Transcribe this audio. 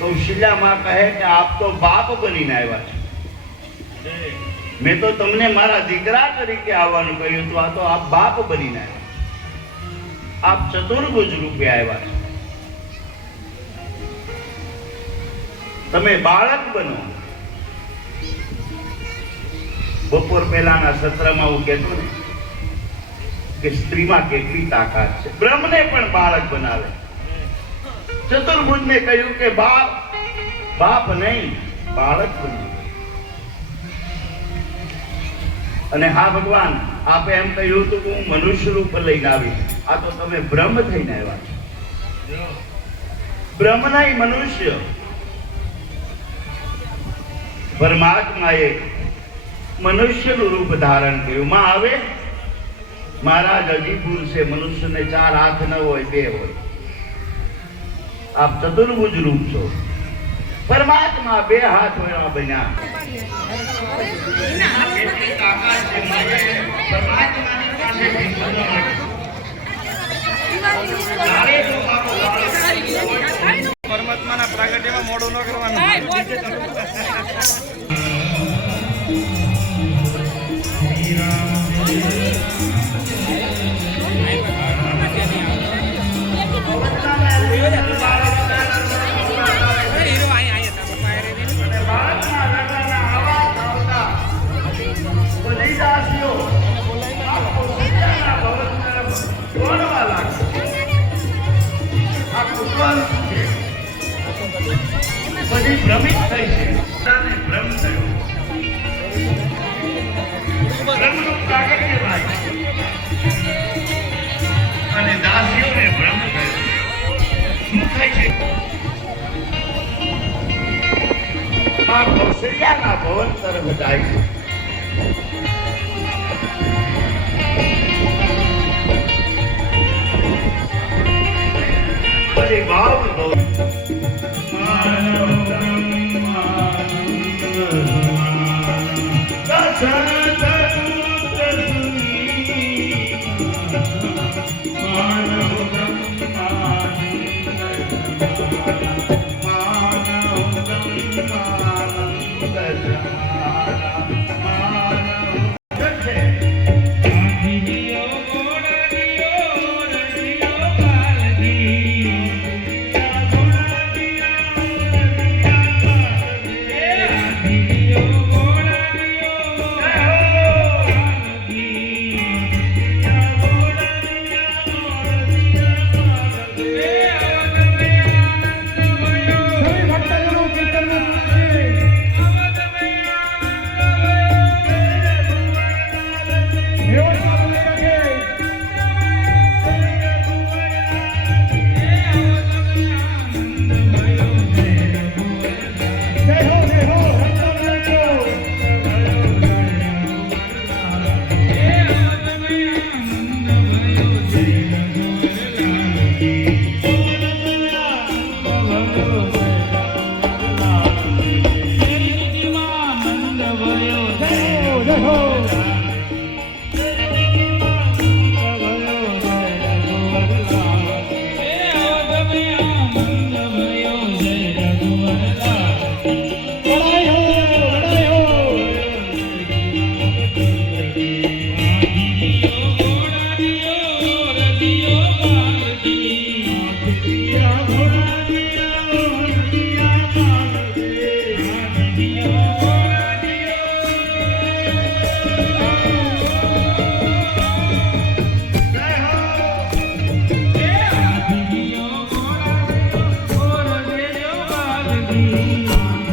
कौशल्या मां कहे कि आप तो बाप बनीने आव्या छो। मैं तो तमने मारा दीकरा तरीके आवવાનું કહ્યું તો આ તો આપ બાપ બનીને આવ્યા। આપ ચતુર્ભુજ રૂપે આવ્યા છો। તમે બાળક બનો। બપોર પહેલાના સત્રમાં હું કહેતો ને કે સ્ત્રીમાં કેટલી તાકાત છે। બ્રહ્મને પણ બાળક બનાવે। ચતુર્ભુજને કહ્યું કે બાપ બાપ નહીં બાળક બનો। અને હા ભગવાન આપે એમ કહ્યું હતું કે હું મનુષ્ય રૂપ લઈને આવી। આ તો તમે બ્રહ્મ થઈને આવ્યા છો। બ્રહ્મ નહીં મનુષ્ય। પરમાત્માએ મનુષ્યનું રૂપ ધારણ કર્યું। માં આવે મહારાજ અજીપુર છે। મનુષ્યને 4 હાથ ન હોય 2 હોય। આપ ચતુર્ભુજ રૂપ છો। પરમાત્મા 2 હાથ હોય બન્યા। પરમાત્માના પ્રાગટ્યમાં મોડું ન કરવાનું। બધી ભ્રમિત થઈ છે। ભ્રમ થયો। બ્રહ્મનું પ્રાગટ્ય થાય અને દાસીઓને ભ્રમ થયો। શું થાય છે? માં કૌશલ્યાના ભવન તરફ જાય છે। બધી ભાવ લાગી